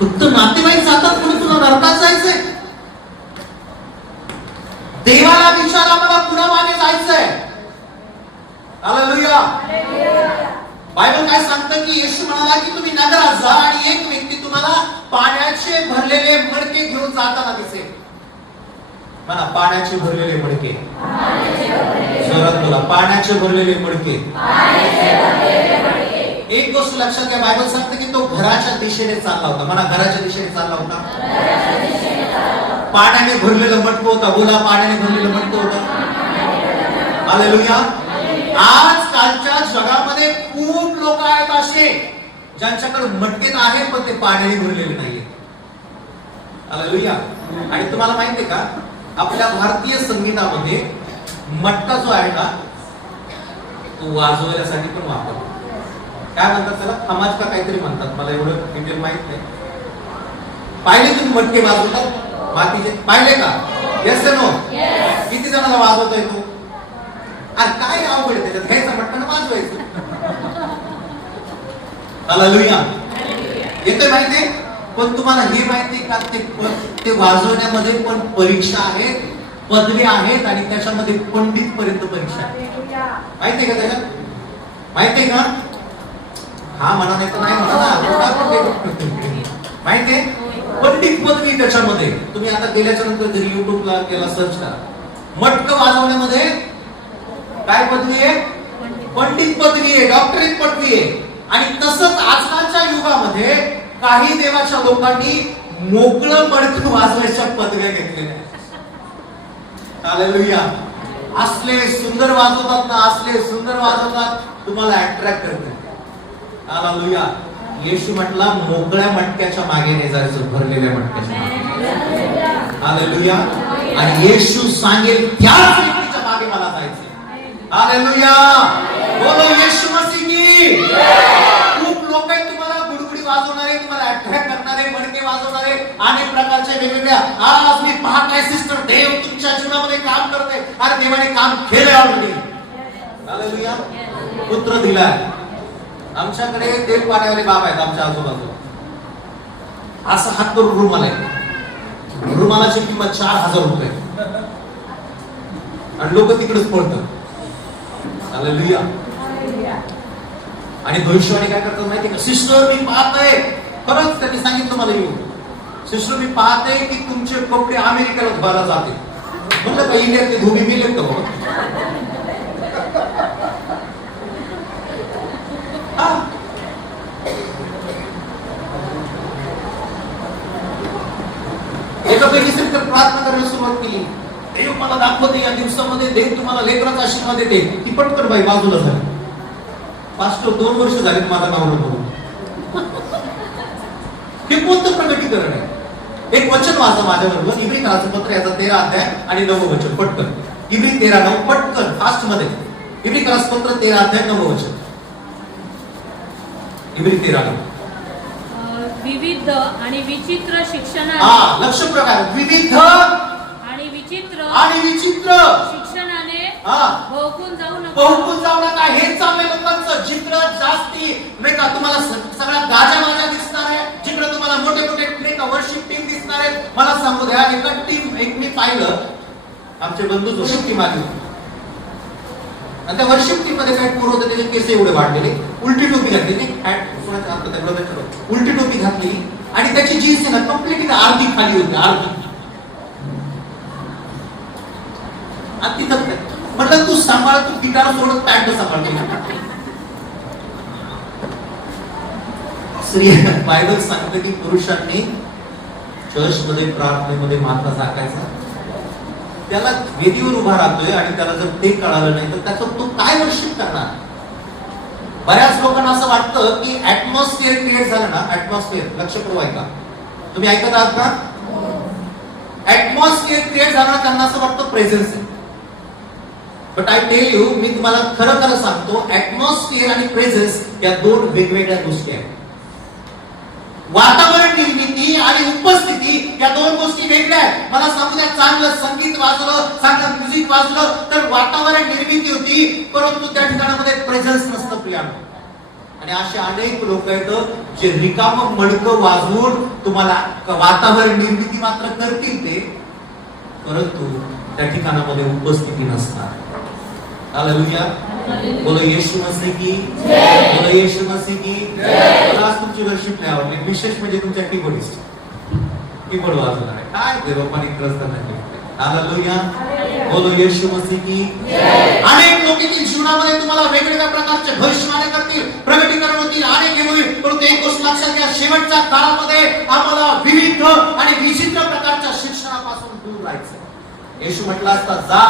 फक्त नातेवाईक जातात म्हणून तुला नरकात जायचंय? देवाला विचारा मला कुणा मागे जायचंय. हालेलुया. बायबल काय सांगतं की येशू म्हणाला की तुम्ही नगरात जा, आणि एक व्यक्ती तुम्हाला पाण्याचे भरलेले मडके घेऊन जाताना दिसेल. म्हणा, पाण्याचे भरलेले मडके. जोरात बोला, पाण्याचे भरलेले मडके. एक गोष्ट लक्षात घ्या, बायबल सांगते की तो घराच्या दिशेने चालला होता. म्हणा, घराच्या दिशेने चालला होता. पाण्याने भरलेलं मटकं होतं. बोला, पाण्याने भरलेलं मटकं होतं. हालेलुया. आजकालच्या जगामध्ये खूप लोक आहेत असे ज्यांच्याकडे मटके आहेत, पण ते पाण्याने भरलेले नाहीये. हालेलुया. आणि तुम्हाला माहितीये का, आपल्या भारतीय संगीतामध्ये मटका जो आहे ना, तो वाजवण्यासाठी पण वापरतो. काय म्हणतात त्याला? खमाज का काहीतरी म्हणतात, मला एवढं डिटेल माहित नाही. पाहिले तुम्ही मटके वाजवतात मातीचे? पाहिले का? Yes no? किती जणांना वाजवतोय तू? अरे काय अवघड आहे त्याच्यात, घ्यायचा मटका वाजवायचं. हालेलुया. येतोय माहितीये? पण तुम्हाला हे माहितीये का, ते वाजवण्यामध्ये पण परीक्षा आहेत, पदवी आहेत, आणि त्याच्यामध्ये पंडित पर्यंत परीक्षा आहे. माहितीये का त्याच्यात? माहितीये का? हा म्हणा, नाही तर नाही म्हणा. माहितीये? पंडित पदवी त्याच्यामध्ये. तुम्ही आता गेल्याच्या नंतर जरी युट्यूबला केला सर्च करा, मटक वाजवण्यामध्ये काय पदवी आहे? पंडित पदवी आहे, डॉक्टरेट पदवी आहे. आणि तसंच आजकालच्या युगामध्ये काही देवाच्या लोकांनी मोकळं मडकं वाजवायच्या पदव्या घेतलेल्या आहेत. हालेलुया. असले सुंदर वाजवतात ना, असले सुंदर वाजवतात, तुम्हाला अट्रॅक्ट करतात. हालेलुया. येशू म्हटला मोकळ्या मटक्याच्या मागे नाही जायचं, भरलेल्या मटक्याच्या मागे. हालेलुया. आणि येशू सांगेल त्याच व्यक्तीच्या मागे मला जायचं. हालेलुया. बोलो येशू मसीह की. खूप लोक आहेत तुम्हाला गुडगुडी वाजवणारे, तुम्हाला अट्रॅक्ट करणारे, मडके वाजवणारे, अनेक प्रकारचे वेगवेगळ्या. आज मी पाहताय सिस्टर, देव तुमच्या जीवनामध्ये काम करते. अरे देवाने काम केलंय ऑलरेडी. हालेलुया. पुत्र दिलाय. आमच्याकडे तेल पाण्यावाले बाबा आहेत आमच्या आजूबाजूला. असा हात करून रुमाल आहे, रुमालाची किंमत 4000 रुपये. आणि लोक तिकडेच पळतात. हालेलुया. आणि भविष्यवाणी काय करतात माहिती का? सिस्टर मी पाहतोय, खरंच त्यांनी सांगितलं मला येऊन, सिस्टर मी पाहतोय की तुमचे कपडे अमेरिकेला धुवायला जाते. म्हणलं का इंडियातले धोबी मिळेल का बाबा? एका बहिणीने तर प्रार्थना करायला सुरुवात केली. देव मला दाखवते या दिवसामध्ये देव तुम्हाला लेकराचा आशीर्वाद देते. ती पटकन बाई बाजूला झाली. पास्टर 2 वर्ष झालीत माझा नाव बघून. हे कोणतं प्रगतीकरण आहे? एक वचन वाचा माझ्याबरोबर, इब्रिकाचं पत्र याचा 13 अध्याय आणि 9 वचन. पटकन इब्री 13:9 पटकन फास्ट मध्ये. इब्रिकाचं पत्र 13 अध्याय 9 वचन. इब्री 13:9. विविध आणि विचित्र शिक्षणाने. लक्ष प्रकार विविध आणि विचित्र शिक्षणाने भोकून जाऊ नका. हे चांगले लोकांचं जिकडं जास्ती नाही का तुम्हाला सगळ्या गाजा वाजा दिसणार आहे, जिकडं तुम्हाला मोठे मोठे नाही का वर्शिप टीम दिसणार आहे. मला सांगू द्या, एका टीम एक मी पाहिलं, आमचे बंधू वर्शिप टीम आली आणि त्या वर्शिप टीम मध्ये काय पूर्व होते, त्याचे केस एवढे वाढलेले, उलटी टोपी घातली नाही, उलटी टोपी घातली आणि त्याची जीन्स आहे ना कम्प्लीटली अर्धी खाली होती, अर्धी. आणि तिथं म्हटलं तू सांभाळ, तू गिटार सोडत पॅन्ट सांभाळते. स्त्री बायबल सांगते की पुरुषांनी चर्चमध्ये प्रार्थनेमध्ये माथा झाकायचा. त्याला वेदीवर उभा राहतोय आणि त्याला जर ते कळालं नाही तर त्याचं तो काय वर्शिप करणार? बऱ्याच लोकांना असं वाटतं की ऍटमॉस्फिअर क्रिएट झालं ना, ऍटमॉस्फिअर, लक्ष पुरवा ऐका, तुम्ही ऐकत आहात का? ऍटमॉस्फिअर क्रिएट झालं त्यांना असं वाटतं प्रेझेन्स आहे. बट आय टेल यू, मी तुम्हाला खरं खरं सांगतो, ऍटमॉस्फिअर आणि प्रेझेन्स या 2 वेगवेगळ्या गोष्टी आहेत. वातावरण निर्मिती आणि उपस्थिती या 2 गोष्टी वेगळ्या आहेत. मला सांगू द्या, चांगलं संगीत वाजलं, चांगलं म्युझिक वाजलं तर वातावरण निर्मिती होती, परंतु त्या ठिकाणामध्ये प्रेझेन्स नसतं प्रियानो. आणि असे अनेक लोक आहेत जे रिकामं मडकं वाजवून तुम्हाला वातावरण निर्मिती मात्र करतील ते, परंतु त्या ठिकाणामध्ये उपस्थिती नसणार. हालेलुया. बोलो येशू मसीह की जय. बोलो येशू मसीह की जय. मला आज तुमची वर्शिप नाही आवडली, विशेष म्हणजे तुमच्या कीबोर्डिस्ट कीबोर्ड वाजवणार आहे. काय देवापानी क्रस करणार. हालेलुया. बोलो येशू मसीह की जय. अनेक लोक येतील जीवनामध्ये तुम्हाला वेगवेगळ्या प्रकारचे भविष्यवाणी करतील, प्रगतीकरण होतील, अनेक हे होईल, परंतु एक गोष्ट लक्षात घ्या, शेवटच्या काळामध्ये आम्हाला विविध आणि विचित्र प्रकारच्या शिक्षणापासून दूर राहायचं. येशू म्हटला असता, जा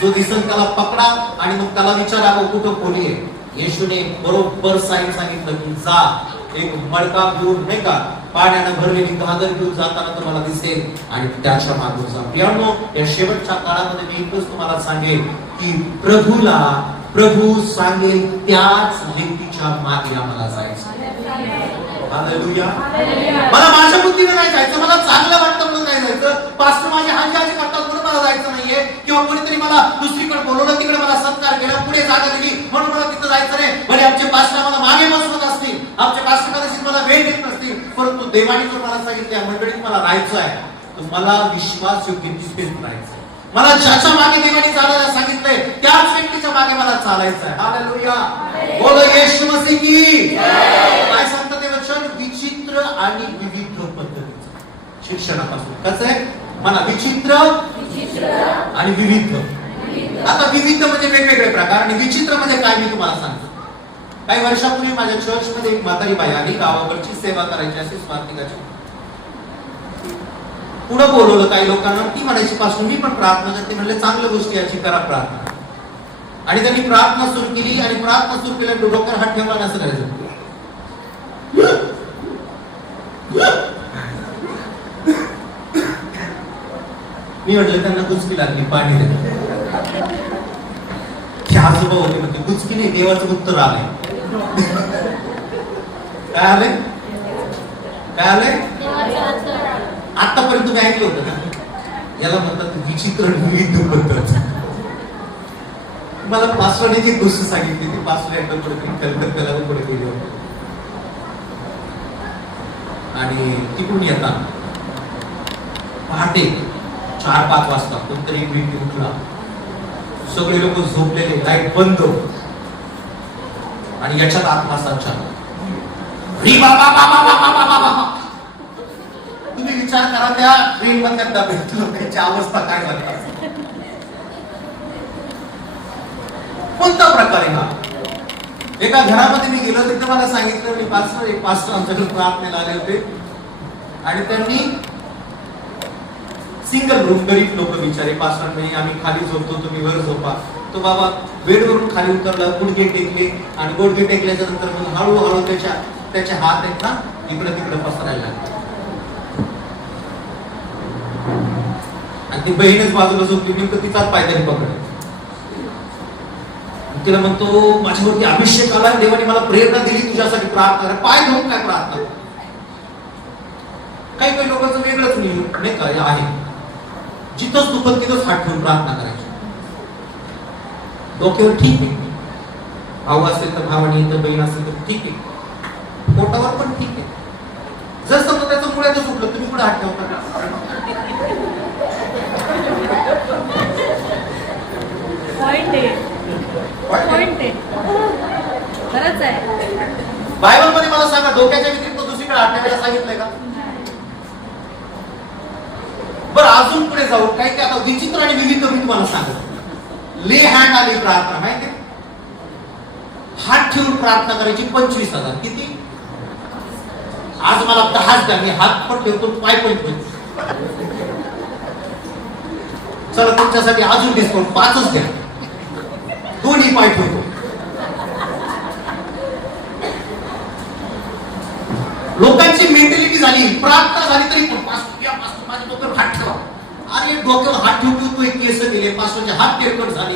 जो दिसेल त्याला पकडा आणि मग त्याला विचारा कुठं खोली आहे. येशूने बरोबर सांगितलं की जा, एक मडका घेऊन नाही का पाण्याने भरलेली घागर घेऊन जाताना तुम्हाला दिसेल आणि त्याच्या मागून जा. प्रियानो, या शेवटच्या काळामध्ये मी एकच तुम्हाला सांगेन की प्रभू सांगेल त्याच व्यक्तीच्या मागे आम्हाला जायचं. हालेलुया. मला माझ्या बुद्धीने नाही जायचं, मला चांगलं वाटतं म्हणून नाही जायचं, पास्टर माझे हाजी करतात म्हणून मला जायचं नाहीये, किंवा कोणीतरी मला दुसरीकडे बोलवलं, तिकडे मला सत्कार केला, पुढे जागा दिली म्हणून मला तिथं जायचं नाही. भले आमचे पास्टर मला मागे बसवत असतील, आमचे पास्टर कदाचित मला वेळ देत नसतील, परंतु देवाने जर मला सांगितलं या मंडळीत मला राहायचं आहे, तर मला विश्वास योग्य तिथेच राहायचं. मला ज्याच्या मागे देवाने चालायला सांगितलंय त्याच व्यक्तीच्या मागे मला चालायचं आहे. हालेलुया. बोलो येशू मसीह की जय. काय सांगतं ते वचन? विचित्र आणि विविध पद्धतीचं शिक्षणापासून. कसं आहे? मला विचित्र आणि विविध. आता विविध म्हणजे वेगवेगळे प्रकार आणि विचित्र म्हणजे काय मी तुम्हाला सांगतो. काही वर्षापूर्वी माझ्या चर्चमध्ये एक म्हातारी बाई आली, गावाकडची सेवा करायची अशी स्वार्थिकाची. पुढे बोलवलं काही लोकांना, ती म्हणायची पासून मी पण प्रार्थना करते. म्हणले चांगल्या गोष्टी याची करा प्रार्थना. आणि त्यांनी प्रार्थना सुरू केली आणि प्रार्थना सुरू केल्या डोक्यावर हात ठेवला असं करायचं. मी म्हटलं त्यांना गुचकी लागली, पाणी द्या. आजोबा होते म्हणजे गुचकी नाही, देवाचं उत्तर आलंय. काय आलंय? काय आलंय? आतापर्यंत तुम्ही ऐकलं होतं का? याला म्हणतात विचित्र विविध पद्धत. मला पासवाने जी गोष्ट सांगितली ती पासवा एकदा कलकत्त्याला पुढे गेली होती आणि तिकडून येतात पहाटे 4-5 वाजता कोणतरी एक व्यक्ती उठला. सगळे लोक झोपलेले, लाईट बंद आणि याच्यात आत्मासाच्या तुम्ही विचार करा त्या ट्रेन मधल्या डब्यात लोकांची अवस्था काय झाली. कोणता प्रकार आहे हा? एका घरामध्ये मी गेलो, तिथे मला सांगितलं मी पास्टर आमच्याकडे प्रार्थनेला आले होते आणि त्यांनी सिंगल रूम, गरीब लोक बिचारे, पास्टर नाही आम्ही खाली झोपतो तुम्ही वर झोपा. तो बाबा बेडवरून खाली उतरला, गुडघे टेकले आणि गुडघे टेकल्याच्या नंतर मग हळूहळू त्याचे हात आहेत ना इकडे तिकडे पसरायला लागले आणि ती बहीणच बाजूला झोपली, नेमकं तिचाच पायदारी पकडला. तिला म्हणतो माझ्यावरती अभिषेक आला, देवाने मला प्रेरणा दिली तुझ्यासाठी प्रार्थना करा. पाय धरून काय प्रार्थना? काही काही लोकांचं वेगळंच नाही का आहे, जिथंच दुखत तिथंच हात ठेवून प्रार्थना करायची. डोक्यावर ठीक आहे, भाऊ असेल तर भावानी, तर बहीण असेल तर ठीक आहे, पोटावर पण ठीक आहे. जर समजा त्याचं मुळ्याचं सुटलं तुम्ही कुठे हात ठेवता? खरंच आहे. बायबल मध्ये मला सांगा डोक्याच्या व्यतिरिक्त दुसरीकडे हात ठेवायला सांगितलंय का? बरं अजून पुढे जाऊ काय की आता विचित्र आणि विविध मी तुम्हाला सांगतो. ले हँड आली प्रार्थना माहिती, हात ठेवून प्रार्थना करायची 25,000. किती? आज मला 10च द्या, मी हात पण ठेवतो पाय पण ठेवतो. चला तुमच्यासाठी अजून डिस्काउंट 5च द्या, दोन्ही पाय ठेवतो. लोकांची मेंटॅलिटी झाली, प्रार्थना झाली तरी पण माझ्या डोक्यावर हात ठेवा. अरे डोक्यावर हात ठेवतो तो एक केस दिले, पाचशेचे हात तेरकट झाले.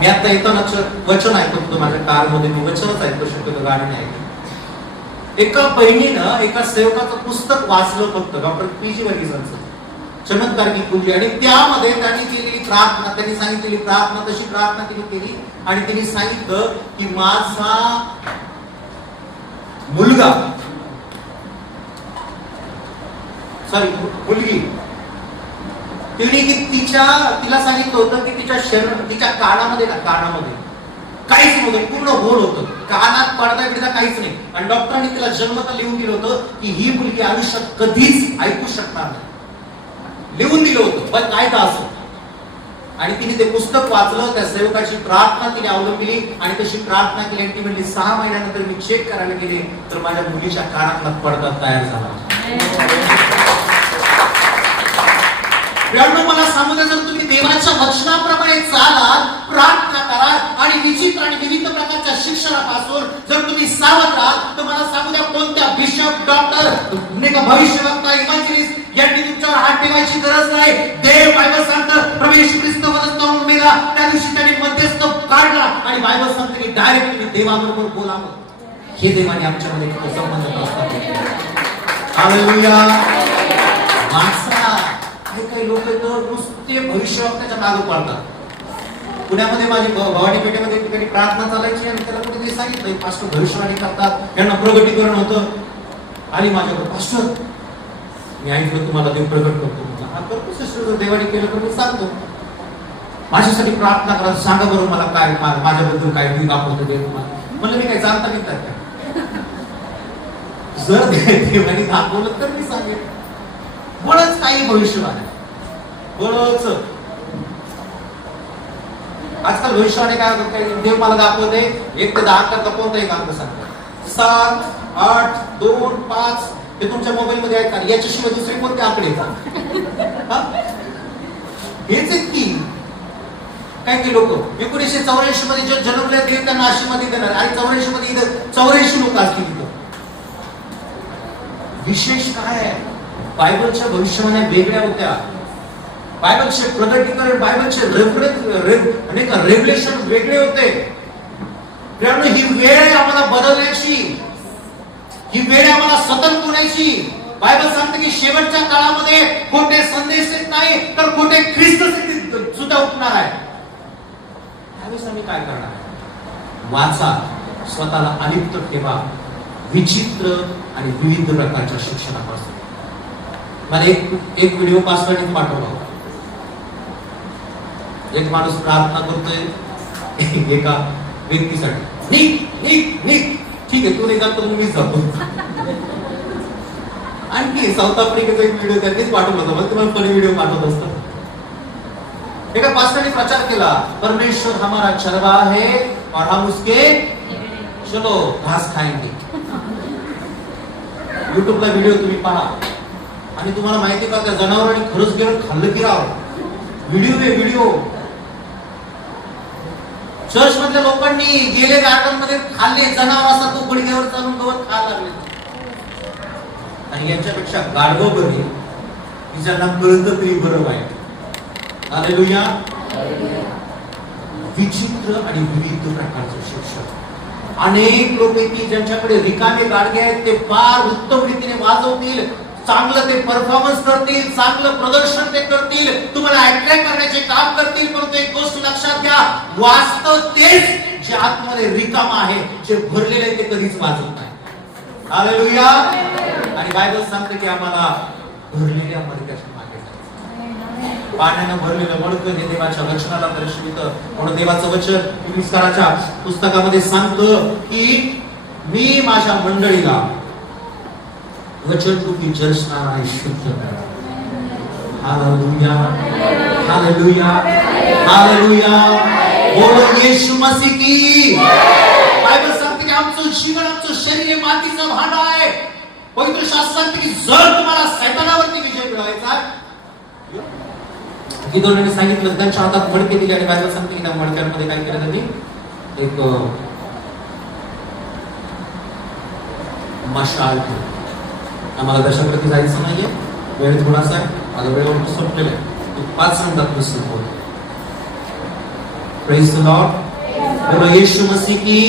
मी आता येताना वचन ऐकतो माझ्या कारमध्ये, मी वचनच ऐकतो, शक्यतो गाणी नाही ऐकत. एका बहिणीनं एका सेवकाचं पुस्तक वाचलं फक्त, डॉक्टर पी.जी. वर्गीसांचं चमत्कार की कुंजी, आणि त्यामध्ये त्यांनी केलेली प्रार्थना, त्यांनी सांगितलेली प्रार्थना तशी प्रार्थना तिने केली आणि तिने सांगितलं की माझा मुलगा मुलगी तिला सांगितलं होतं की तिच्या कानामध्ये काहीच नव्हतं, पूर्ण होल होतं, कानात पडदा बिडदा काहीच नाही. आणि डॉक्टरांनी तिला जन्मता लिहून दिलं होतं की ही मुलगी आयुष्यात कधीच ऐकू शकणार नाही, लिहून दिलं होतं. पण काय का असं. आणि तिने ते पुस्तक वाचलं, त्या सेवकाची प्रार्थना तिने अवलंबिली आणि तशी प्रार्थना केली आणि ती म्हणली 6 महिन्यानंतर मी चेक करायला गेले तर माझ्या मुलीच्या कानातला पडदा तयार झाला. मला सांगू द्या, जर तुम्ही देवाच्या वचनाप्रमाणे चालाल, प्रार्थना कराल आणि विचित्र आणि विविध प्रकारच्या शिक्षणापासून जर तुम्ही सावध राहाल, तर मला सांगू द्या कोणत्या बिशप, डॉक्टर, भविष्यवक्ता, इव्हांजलिस्ट यांनी तुमच्यावर हात ठेवायची गरज नाही. देव बायबल सांगतं प्रभू येशू ख्रिस्त वधस्तंभावर मेला, त्या दिवशी त्यांनी मध्यस्थ काढला आणि बायबल सांगते की डायरेक्ट तुम्ही देवाबरोबर बोलावं. हे देवाने आमच्यामध्ये संबंध असतात. हालेलुया. काही लोक तर नुसते भविष्यवक्त्याच्या मागे पडतात. पुण्यामध्ये माझी भवानी पेठेमध्ये ठिकाणी प्रार्थना चालायची आणि त्याला कुठेतरी सांगितलं पास्टर भविष्यवाणी करतात, यांना प्रगटीकरण होतं. आणि माझ्याकडे पास्टर मी ऐकलं तुम्हाला देव प्रगट करतो. हा करतो सिस्टर, देवाने केलं तर मी सांगतो. माझ्यासाठी प्रार्थना करा, सांगा बरोबर मला काय माझ्याबद्दल काय मी दाखवतो देव तुम्हाला. म्हणलं मी काय जाणता घेतात का? जर देवाने दाखवलं तर मी सांगेन. बरंच काही भविष्यवाणी, बरंच. आजकाल भविष्यवाणी काय होतं, देव मला दाखवते 1 ते 10 करता कोणता एक अंक सांगतो. 7, 8, 2, 5 हे तुमच्या मोबाईल मध्ये आहेत का? याच्याशिवाय दुसरे कोणते आकडे आहेत? हेच आहेत की काय की लोक 1984 मध्ये जे जन्मले ते त्यांना 80 मध्ये देणार आणि 84 मध्ये इथं 84 लोक असतील इथं. विशेष काय आहे, बायबलच्या भविष्यवाण्या वेगळ्या होत्या. बायबलचे प्रगटीकरण, बायबलचे रेव्हलेशन वेगळे होते. त्यामुळे ही वेळ आहे आम्हाला बदलण्याची, ही वेळ आम्हाला सतर्क होण्याची. बायबल सांगते की शेवटच्या काळामध्ये खोटे संदेश येत नाही तर खोटे ख्रिस्त सुद्धा उठणार आहे. त्यावेळेस आम्ही काय करणार? वाचा, स्वतःला अलिप्त ठेवा विचित्र आणि विविध प्रकारच्या शिक्षणापासून. मला एक व्हिडिओ पासवर्ड पाठवला होता. एक माणूस प्रार्थना करतोय एका व्यक्तीसाठी, ठीक आहे तू नाही जात तर मीच जातो. आणखी साऊथ आफ्रिकेचा एक व्हिडिओ त्यांनीच पाठवला होता, मग तुम्हाला फनी व्हिडिओ पाठवत असतात. एका पास्टरने प्रचार केला, परमेश्वर हमारा चरवाहा है और हम उसके चलो घास खाएंगे. युट्यूबला व्हिडिओ तुम्ही पहा आणि तुम्हाला माहिती का त्या जनावरांनी खरंच गेलं खाल्लं की राव. व्हिडिओ आहे व्हिडिओ. चर्च मधल्या लोकांनी गेले गार्डन मध्ये खाल्ले, जनावरांचा तो गुडघ्यावर चालून गवत खायला लागले. आणि यांच्यापेक्षा गाढव बरे की ज्यांना कळतं तरी बरं आहे. हालेलुया. विचित्र आणि विविध प्रकारचं शिक्षण. अनेक लोक की ज्यांच्याकडे रिकामे गाडगे आहेत, ते फार उत्तम रीतीने वाजवतील, चांगलं ते परफॉर्मन्स करतील, चांगलं प्रदर्शन ते करतील, तुम्हाला अट्रॅक्ट करण्याचे काम करतील. परंतु एक गोष्ट लक्षात घ्या, वास्तव तेच जे आतमध्ये रिकाम आहे, जे भरलेले आहे, ते कधीच वाजत नाही. हालेलुया. आणि बायबल सांगते की आम्हाला भरलेल्या मडक्याच्या मागे जायचं. पाण्यानं भरलेलं मडकं हे देवाच्या वचनाला दर्शवितं. म्हणून देवाचं वचन विस्ताराच्या पुस्तकामध्ये सांगतं की मी माझ्या मंडळीला वचन रूपी जलस्नानाने शुद्ध करा. Hallelujah, hallelujah, hallelujah. बोलो येशू मसीह की. बायबल सांगते की आमचं जीवन, आमचं शरीर हे मातीचं भांडं आहे. पवित्र शास्त्र सांगते की जर तुम्हाला शैतानावरती विजय मिळवायचा आहे, गिदोनाने सांगितलं त्यांच्या हातात मडके दिले आणि बायबल सांगते की त्या मडक्यांमध्ये काय केलं त्यांनी, एक मशाल ठेवली. आम्हाला दशाप्रती जायचं नाहीये, वेळ थोडासा आहे, माझा वेळ ऑलमोस्ट संपलेला आहे. 5 मिनिटात पुस्तक बोल. Praise the Lord. बोलो येशू मसीह की,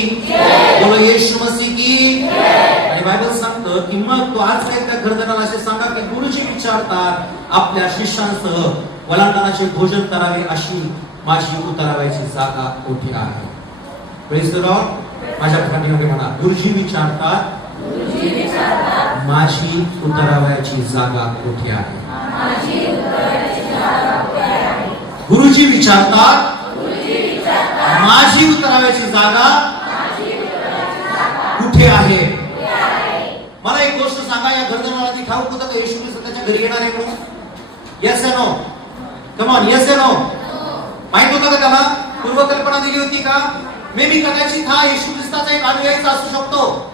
बोलो येशू मसीह की. आणि बायबल सांगतं की मग तो आज काय त्या घरधनाला असे सांगा की गुरुजी विचारतात आपल्या शिष्यांसह वलांडणाचे भोजन करावे अशी माझी उतरावायची जागा कुठे आहे. Praise the Lord. माझ्या पाठीमागे म्हणा, गुरुजी विचारतात माझी उतरावायची जागा कुठे आहे. गुरुजी विचारतात माझी उतरावायची जागा कुठे आहे. मला एक गोष्ट सांगा, या घरधनाला ती ठाऊक होतं का येशू ख्रिस्त त्याच्या घरी येणार आहे म्हणून? येस और नो? कम ऑन, येस और नो? माहित होतं का त्याला? पूर्वकल्पना दिली होती का? मे बी कदाचित हा येशू ख्रिस्ताचा एक अनुयायीचा असू शकतो.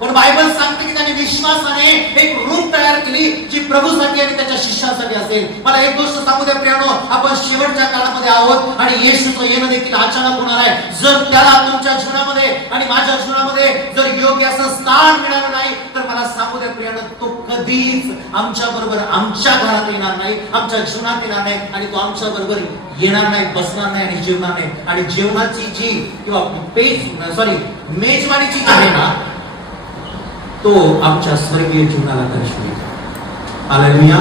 पण बायबल सांगते की त्याने विश्वासाने एक रूम तयार केली जी प्रभूसाठी आणि त्याच्या शिष्यासाठी असेल. मला एक गोष्ट सांगू द्या प्रियानो, आपण शेवटच्या काळामध्ये आहोत आणि येशूचं येणं देखील अचानक होणार आहे. जर त्याला तुमच्या जीवनामध्ये आणि माझ्या जीवनामध्ये जर योग्य असं स्थान मिळालं नाही तर मला सांगू द्या प्रियानो, तो कधीच आमच्या बरोबर आमच्या घरात येणार नाही, आमच्या जीवनात येणार नाही आणि तो आमच्या बरोबर येणार नाही, बसणार नाही आणि जेवणार नाही. आणि जेवणाची जी किंवा मेजवानीची जी आहे ना, तो आमच्या स्वर्गीय जीवनाला दर्शवेल. हालेलुया.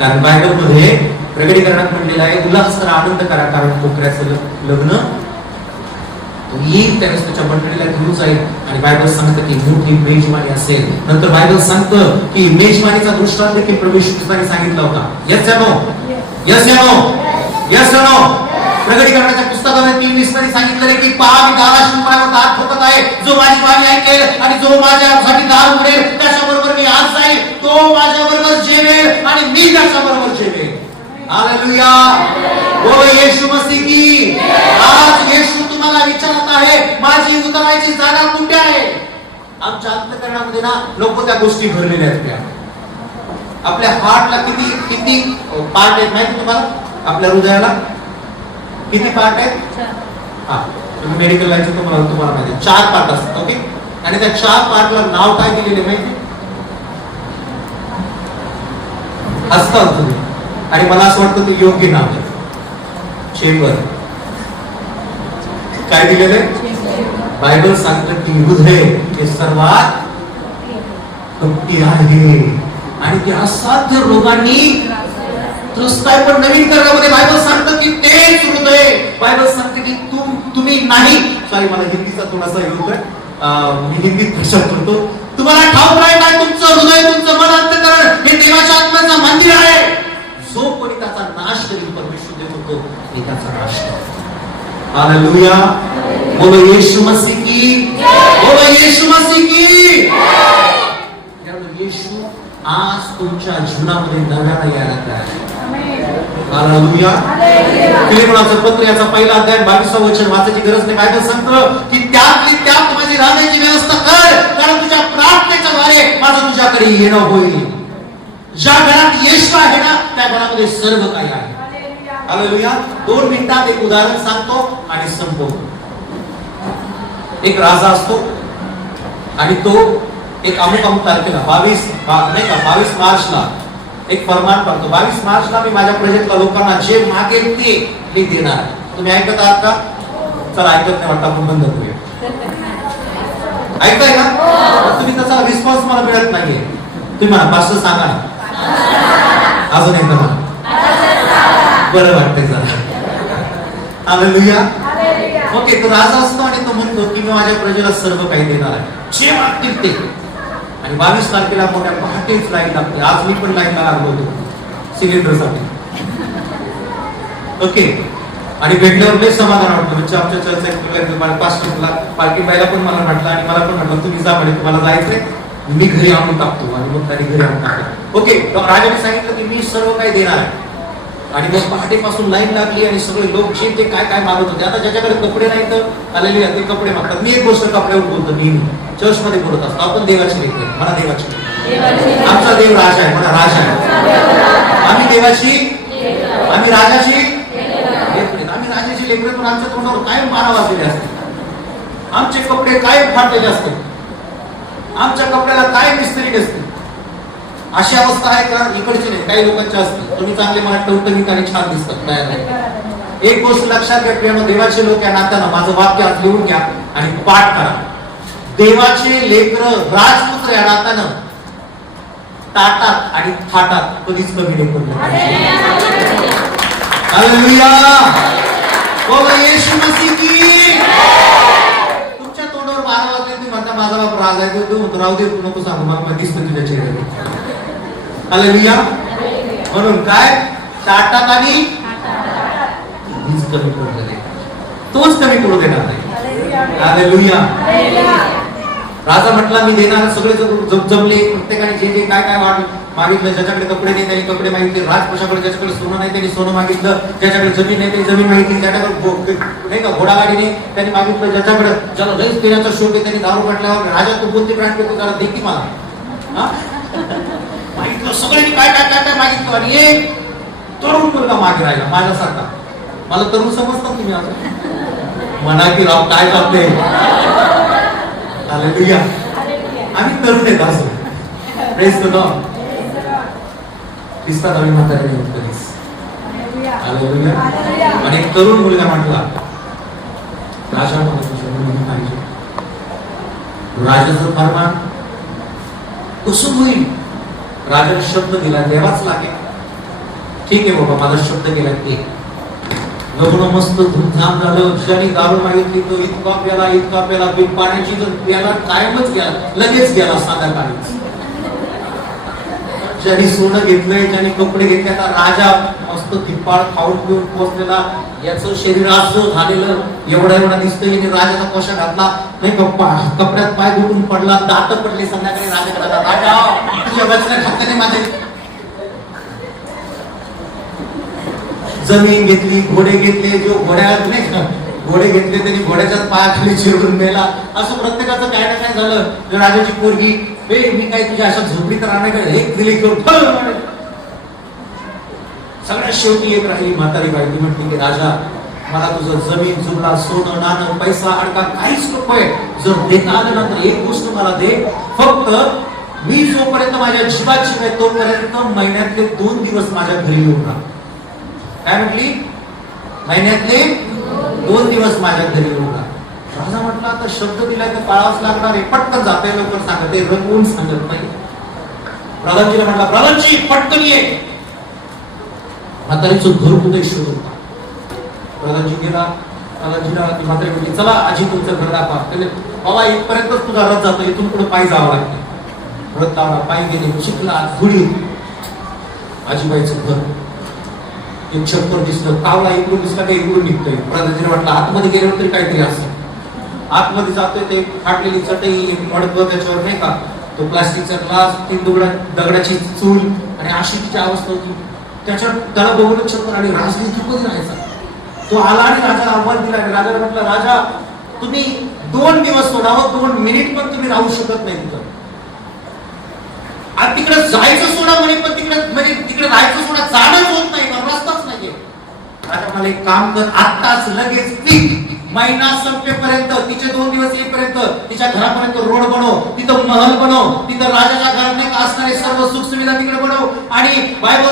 कारण बायबल मध्ये प्रगटीकरणात म्हटलेलं आहे, उल्हास करा, आनंद करा, कारण कोकऱ्याचं लग्न येईल, त्यावेळेस त्याच्या मंडळीला घेऊन जाईल. आणि बायबल सांगतं की मोठी मेजवानी असेल. नंतर बायबल सांगतं की मेजवानीचा दृष्टांत देखील प्रभू येशू ख्रिस्ताने सांगितला होता. येस या नो? येस या नो? येस या नो? प्रगटीकरणाच्या पुस्तकामध्ये 3:20 मध्ये सांगितलेलं आहे की पहा मी दाराशी उभा आहे, दार ठोकत आहे, आहे, जो माझी वाणी ऐकेल आणि जो माझ्यासाठी दार उघडेल त्याच्याबरोबर मी आज जाईल, तो माझ्याबरोबर जेवेल आणि मी त्याच्याबरोबर जेवेल. हालेलुया. बोलो येशू मसीह की. आज येशू तुम्हाला विचारत आहे, माझी उतरायची जागा कुठे आहे? आमच्या अंतःकरणामध्ये ना लोक त्या गोष्टी भरलेल्या आहेत. त्या आपल्या हार्टला किती किती पार्ट आहेत माहिती तुम्हाला? आपल्या हृदयाला किती पार्ट आहेत? हा, तुम्ही मेडिकल लाईनचं तुम्हाला माहिती 4 पार्ट असतात. ओके. आणि त्या 4 पार्टला नाव काय दिलेले माहिती असतात तुम्ही? आणि मला असं वाटतं ते योग्य नाव आहे. चेंबर. काय दिलेलं आहे? बायबल सांगतं की हृदय हे सर्वात कपटी आहे आणि ते असाध्य रोगांनी त्रस्त आहे. पण नवीन करारामध्ये बायबल सांगतं की तेच हृदय, बायबल सांगतं की तुम्ही नाही, सॉरी मला हिंदीचा थोडासा हे होतोय, मी हिंदीत भाषा करतो. तुम्हाला ठाऊक नाही काय तुमचं हृदय, तुमचं मन, अंतःकरण हे देवाच्या आत्म्याचं मंदिर आहे. जो कोणी त्याचा नाश करील परमेश्वर देव म्हणतो मी त्याचा नाश करतो. हालेलुया. बोलो येशू मसीह की. बोलो येशू मसीह की. येशू आज तुमच्या जीवनामध्ये नव्याने यायला तयार आहे. हालेलुया. फिलिप्पियरांचं पत्र याचा पहिला अध्याय 22 वचन वाचायची गरज नाही. बायबल सांगतं की त्यातली त्यात माझी राहण्याची व्यवस्था कर, कारण तुझ्या प्रार्थनेच्या द्वारे माझं तुझ्याकडे येणं होईल. ज्या घरात येशू आहे ना त्या घरामध्ये सर्व काही आहे. हालेलुया. 2 मिनिटात एक उदाहरण सांगतो आणि संपवतो. एक राजा असतो आणि तो एक अमुक तारखेला 22 मार्चला एक फरमान करतो. 22 मार्चला मी माझ्या प्रजेतल्या लोकांना जे मागेल ते मी देणार. तुम्ही ऐकत आहात का? चला ऐकत नाही वाटतं आपण बंद करूया. ऐकताय ना? तुम्ही त्याचा रिस्पॉन्स मला मिळत नाहीये. तुम्ही म्हणा पास्टर सांगा ना. अजून एकदा म्हणा. बरं वाटतंय जरा. हालेलुया. ओके. तो राजा असतो आणि तो म्हणतो की मी माझ्या प्रजेला सर्व काही देणार आहे, जे मागतील ते. आणि 22 तारखेला मोठ्या पहाटेच लाईन लागते. आज मी पण लाईनला लागलो होतो सिलेंडरसाठी. ओके. आणि भेटल्यावर लय समाधान वाटलं. म्हणजे आमच्या चर्चा पास्टरला पार्टी बायला पण मला म्हटलं आणि मला पण म्हटलं तुम्ही जा म्हणे, तुम्हाला जायचंय, मी घरी आणून टाकतो. आणि मग त्यांनी घरी आणून टाकतो. ओके. राजाने सांगितलं की मी सर्व काही देणार आहे. आणि मग पहाटेपासून लाईन लागली आणि सगळे लोक जे ते काय काय मागत होते. आता ज्याच्याकडे कपडे नाही तर आलेले ते कपडे मागतात. मी एक गोष्ट कपड्यावर बोलतो, मी चर्च मध्ये बोलत असतो. आपण देवाची लेकर, मला देवाची, आमचा देव राजा आहे, मला राजा आहे. आम्ही देवाची, आम्ही राजाची लेकरे, आम्ही राजाची लेकरे. पण आमच्या तोंडावर काय मारा वाजलेले असते, आमचे कपडे काय फाटलेले असते, आमच्या कपड्याला काय मिस्त्री नसते. अशी अवस्था आहे का? इकडची नाही, काही लोकांची असते. तुम्ही चांगले मला टवटवीत आणि छान दिसतात. नाही. एक गोष्ट लक्षात घ्या प्रिय देवाचे लोक या नात्यानं माझं वाक्य आज लिहून घ्या आणि पाठ करा. देवाचे लेकर राजपुत्र या नात्यानं ताटात आणि थाटात कधीच कमी नाही पडलं. हालेलुया. बोलो येशू मसीह की. तुमच्या तोंडावर मारा वाजले, तुम्ही म्हणता माझा बाप राज आहे, तो म्हणतो राहू दे, तू नको सांगू, मला दिसतं तुझ्या चेहऱ्यावर. हालेलुया. म्हणून काय ताटात आणि कधीच कमी पडलं नाही, तोच कमी पडू देणार नाही. हालेलुया. राजा म्हटला मी देणार. सगळे जमले. प्रत्येकाने जे जे काय काय मागितलं. ज्याच्याकडे कपडे नाही त्यांनी कपडे मागितले. राजकोषाकडे ज्याच्याकडे सोनं नाही त्यांनी सोनं मागितलं. ज्याच्याकडे जमीन नाही त्यांनी जमीन मागितली. ज्याच्याकडे नाही का घोडागाडी नाही त्यांनी मागितलं. ज्याच्याकडे ज्याला लईच पिण्याचा शोक आहे त्यांनी दारू म्हटल्यावर राजा तू कोणते ब्रँड पेतो त्याला देखील मला मागितलं. सगळ्यांनी काय काय काय काय मागितलं. आणि एक तरुण मुलगा मागे राहिला माझ्यासारखा. मला तरुण समजतात तुम्ही आता म्हणा की राव काय करते. हालेलुया. आम्ही तरुण आहेत असं. Praise the Lord. दिसतात आम्ही म्हातारे नाही कधीच. हालेलुया. आणि एक तरुण मुलगा म्हटला राजा मला तुझ्या मुलगी पाहिजे. राजाचं फरमान कसं होईल. राजाने शब्द दिला देवाच लागेल. ठीक आहे बाबा माझा शब्द गेला ते. लग्न मस्त धूमधाम झालं. ज्यांनी दारू मागितली तो इतका प्याला बिन पाण्याची तर प्याला कायमच गेला, लगेच गेला संध्याकाळीच. ज्यांनी सोनं घेतलंय, ज्यांनी कपडे घेतले, आता राजा मस्त मस्त धिप्पाळ खाऊन पिऊन पोचलेला, याचं शरीर असं झालेलं एवढा दिसतंय. हिने राजाचा पोशाख घातला नाही, कपड्यात पाय घुटून पडला, दात पडले. संध्याकाळी राजाकडे आला, राजा तुझ्या वचना खात्याने माझे जमीन घेतली, घोडे घेतले, जो घोड्यात नाही का घोडे घेतले त्यांनी घोड्याच्या पायाखाली चिरून नेला. असं प्रत्येकाचं काय ना काय झालं. राजाची पोरगी, मी काय तुझ्या अशा झोपडी तर आणा काय, एक दिली करून सगळ्यात शेवटी एक राहिली म्हातारी बाई. ती म्हटली की राजा, मला तुझं जमीन जुमला, सोनं नाणं पैसा अडका काहीच नकोय. जर देता आलं ना तर एक गोष्ट मला दे, फक्त मी जोपर्यंत माझ्या जीवाची आहे तोपर्यंत महिन्यातले 2 दिवस माझ्या घरी येऊन राहा. काय म्हटली? महिन्यातले 2 दिवस माझ्या घरी येऊन राहा. राजा म्हटला आता शब्द दिलाय तर पाळावंच लागणार आहे. पटकन जाते, लवकर सांगते, रंगवून सांगत नाही. प्रधानजीला म्हटला, प्रधानजी पटकन ये. म्हातारीचं घर कुठे शोध होता. प्रधानजी गेला, प्रधानजीला ती म्हातारी म्हटली, चला आजी तुमचं घर दाखवा. त्याने बाबा इथपर्यंतच तुझा रथ जातो, इथून पुढे पायी जावं लागतं. रथ लावला, पायी गेले, चिखला धुळी. आजीबाईचं घर एक छप्पर दिसलं, तावला इकडून दिसला का इकडून निघतोय. प्रधानजीने म्हटलं आतमध्ये गेल्यावर तरी काहीतरी असं. आतमध्ये जातोय ते फाटलेली चटई, एक मडकं, त्याच्यावर नाही का तो प्लास्टिकचा ग्लास, 3 दगडाची चूल आणि अशी तिची अवस्था होती. त्याच्यात त्याला बघून छप्पर आणि राजनी कधी राहायचा. तो आला आणि राजाला आव्हान दिला आणि राजाला म्हटलं, राजा तुम्ही 2 दिवस सोडावं, 2 मिनिट पण तुम्ही राहू शकत नाही तिथं. आणि तिकडे जायचं सोडा म्हणे, पण तिकडे राहायचं सोडा, जाणंच होत नाही, रस्ताच नाहीये. राजा मला एक काम कर, आत्ताच लगेच महिना संपेपर्यंत, तिचे 2 दिवस येईपर्यंत तिच्या घरापर्यंत रोड बनव, तिथं महल बनव, तिथं राजाच्या घरात नाही असणारे सर्व सुख सुविधा तिकडे बनव. आणि बायबल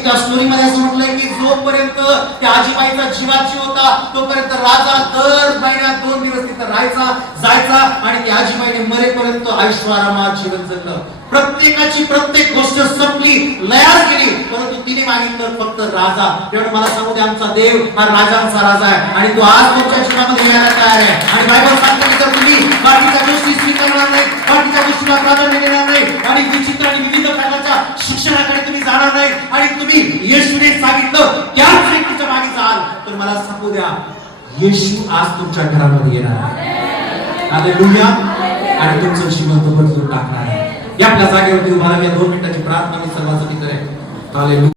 त्या स्टोरी मध्ये असं म्हटलंय की जोपर्यंत त्या आजीबाईचा जीवाची होता तोपर्यंत राजा दर महिन्यात 2 दिवस तिथं राहायचा, जायचा आणि त्या आजीबाईने मरेपर्यंत ऐश्वर्यात जीवन जगलं. प्रत्येकाची प्रत्येक गोष्ट संपली, लयास गेली, परंतु तिने मागितलं फक्त राजा. तेवढं मला सांगू दे, आमचा देव हा राजांचा राजा आहे आणि तो आज तुमच्या जीवनामध्ये येण्याला तयार आहे. आणि बायबल सांगते की जर तुम्ही बाकीच्या गोष्टी स्वीकारणार नाही, बाकीच्या गोष्टीला प्राधान्य देणार नाही आणि विचित्र आणि विविध प्रकारच्या शिक्षणाकडे तुम्ही जाणार नाही आणि तुम्ही येशूने सांगितलं त्याच व्यक्तीच्या मागे जाल, तर मला सांगू द्या, येशू आज तुमच्या घरामध्ये येणार आहे. हालेलुया. आणि तुमचं जीवन तो बदलून टाकणार आहे. या आपल्या जागेवरती उभा राहा. 2 मिनिटाची प्रार्थना मी सर्वांसाठी करेन. हालेलुया.